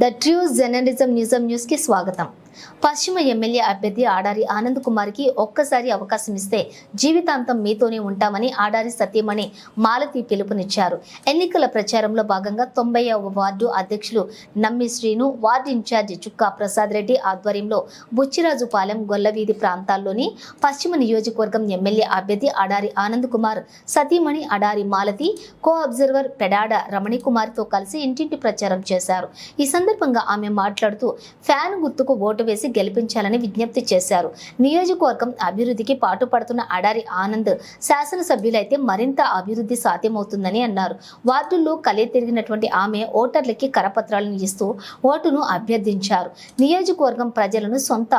The true journalism న్యూజం న్యూస్కి స్వాగతం. పశ్చిమ ఎమ్మెల్యే అభ్యర్థి ఆడారి ఆనంద్ కుమార్కి ఒక్కసారి అవకాశం ఇస్తే జీవితాంతం మీతోనే ఉంటామని ఆడారి సత్యమణి మాలతి పిలుపునిచ్చారు. ఎన్నికల ప్రచారంలో భాగంగా తొంభై వార్డు అధ్యక్షులు Nammi Srinu ward in charge Chukka Prasad Reddy ఆధ్వర్యంలో బుచ్చిరాజుపాలెం గొల్లవీధి ప్రాంతాల్లోని పశ్చిమ నియోజకవర్గం ఎమ్మెల్యే అభ్యర్థి అడారి ఆనంద్ కుమార్ సతీమణి అడారి మాలతి కో అబ్జర్వర్ పెడాడ రమణి కుమార్తో కలిసి ఇంటింటి ప్రచారం చేశారు. ఈ సందర్భంగా ఆమె మాట్లాడుతూ ఫ్యాన్ గుర్తుకు ఓటు వేసి గెలిపించాలని విజ్ఞప్తి చేశారు. నియోజకవర్గం అభివృద్ధికి పాటుపడుతున్న అడారి ఆనంద్ శాసనసభ్యులైతే మరింత అభివృద్ధి సాధ్యమవుతుందని అన్నారు. వార్డుల్లో కలే తిరిగినటువంటి ఆమె ఓటర్లకి కరపత్రాలను ఇస్తూ ఓటును అభ్యర్థించారు. నియోజకవర్గం ప్రజలను సొంత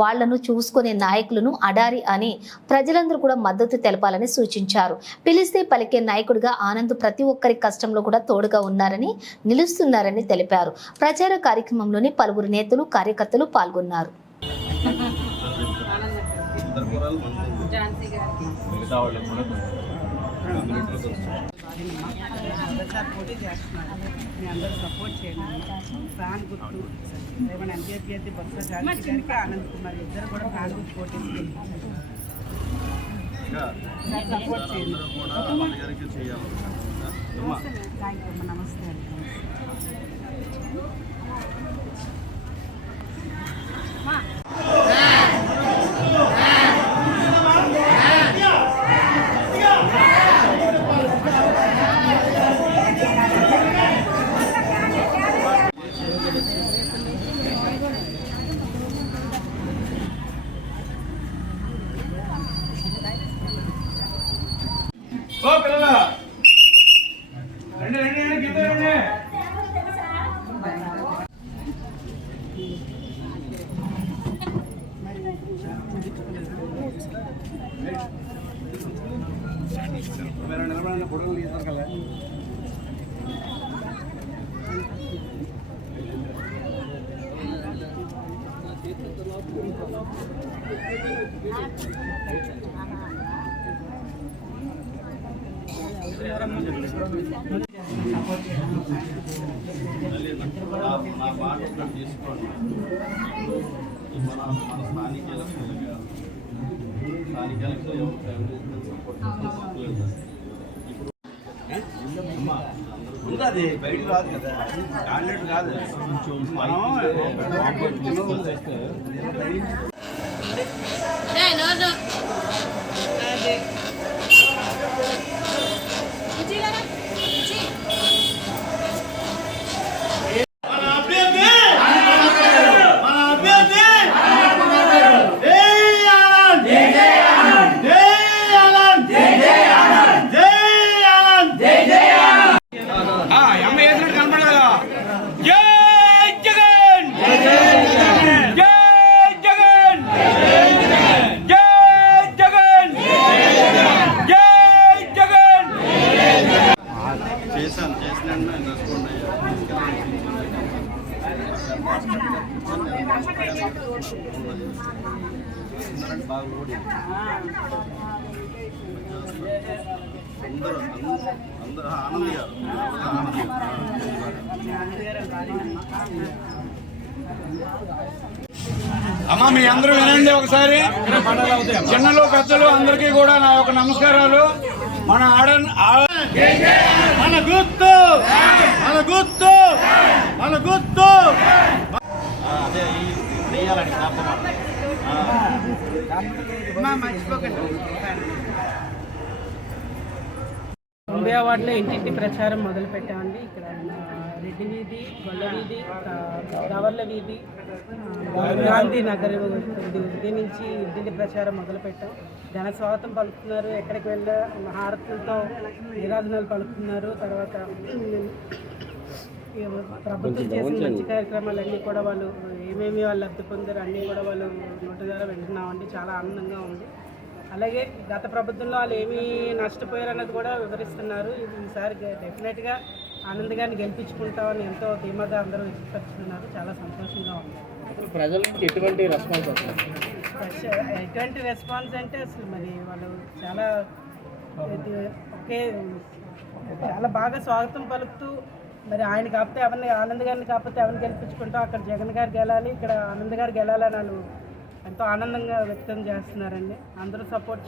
వాళ్ళను చూసుకునే నాయకులను అడారి అని ప్రజలందరూ కూడా మద్దతు తెలపాలని సూచించారు. పిలిస్తే పలికే నాయకుడిగా ఆనంద్ ప్రతి ఒక్కరి కష్టంలో కూడా తోడుగా ఉన్నారని నిలుస్తున్నారని తెలిపారు. ప్రచార కార్యక్రమంలోని పలువురు నేతలు కార్యకర్తలు పాల్గొన్నారు ఒకసారి పోటీ చేస్తున్నారు మీ అందరూ సపోర్ట్ చేయండి ఫ్యాన్ గుర్తు ఏమైనా ఎంపీ అభ్యర్థి బొత్స గారికి ఆనంద్ కుమార్ ఇద్దరు కూడా ఫ్యాన్ గుర్తు పోటీ సపోర్ట్ చేయండి నమస్తే. అండి ఓ పిల్లల నా- పాట ఒకటి తీసుకోండి మన మన స్థానిక స్థానిక ఎవరు ఫ్యామిలీ సపోర్ట్ చేస్తారు ఇప్పుడు అది బయటికి రాదు కదా కొంచెం కాదు మన అభ్యర్థి మన అభ్యర్థి జై ఆనంద్ జై ఆనంద్ జై ఆనంద్ జై ఆనంద్ జై ఆనంద్ జై జై ఆనంద్ ఆ అమ్మ వేసినట్టు కనపడలేదా జై జగన్ జై జగన్ జై జగన్ జై జగన్ జై జగన్ చేశాను చేసిన రెస్పాండ్ అయ్యాను బాగా ఓడి అందరూ అందరూ ఆనంద్ అమ్మా మీ అందరూ వినండి ఒకసారి. చిన్నలు పెద్దలు అందరికీ కూడా నా యొక్క నమస్కారాలు. మన ఆడ మన మన గుర్తు! మన గుర్తు! తొంభై అవార్డులో ఇంటింటి ప్రచారం మొదలుపెట్టామండి. ఇక్కడ రెడ్డి వీధి గొల్ల వీధి గవర్ల వీధి గాంధీ నగర్ వీధి నుంచి ఇంటింటి ప్రచారం మొదలుపెట్టాం. జన స్వాగతం పలుకుతున్నారు. ఎక్కడికి వెళ్ళా హారతులతో నిరాధనాలు పలుకుతున్నారు. తర్వాత ప్రభుత్వం చేసిన మంచి కార్యక్రమాలన్నీ కూడా వాళ్ళు ఏమేమి వాళ్ళు లబ్ధి పొందారు అన్నీ కూడా వాళ్ళు నోటి ద్వారా వింటున్నామండి. చాలా ఆనందంగా ఉంది. అలాగే గత ప్రభుత్వంలో వాళ్ళు ఏమీ నష్టపోయారు అన్నది కూడా వివరిస్తున్నారు. ఈసారి డెఫినెట్గా ఆనంద్ గారిని గెలిపించుకుంటామని ఎంతో ధీమాగా అందరూ వ్యక్తపరుస్తున్నారు. చాలా సంతోషంగా ఉంది. ప్రజల నుంచి ఎటువంటి రెస్పాన్స్ ఎటువంటి రెస్పాన్స్ అంటే అసలు మరి వాళ్ళు చాలా ఒకే చాలా బాగా స్వాగతం పలుకుతూ మరి ఆయన కాకపోతే ఎవరిని ఆనంద్ గారిని కాకపోతే ఎవరిని గెలిపించుకుంటాం? అక్కడ జగన్ గారు గెలాలి ఇక్కడ ఆనంద్ గారు గెలాలని వాళ్ళు ఎంతో ఆనందంగా వ్యక్తం చేస్తున్నారండి. అందరూ సపోర్ట్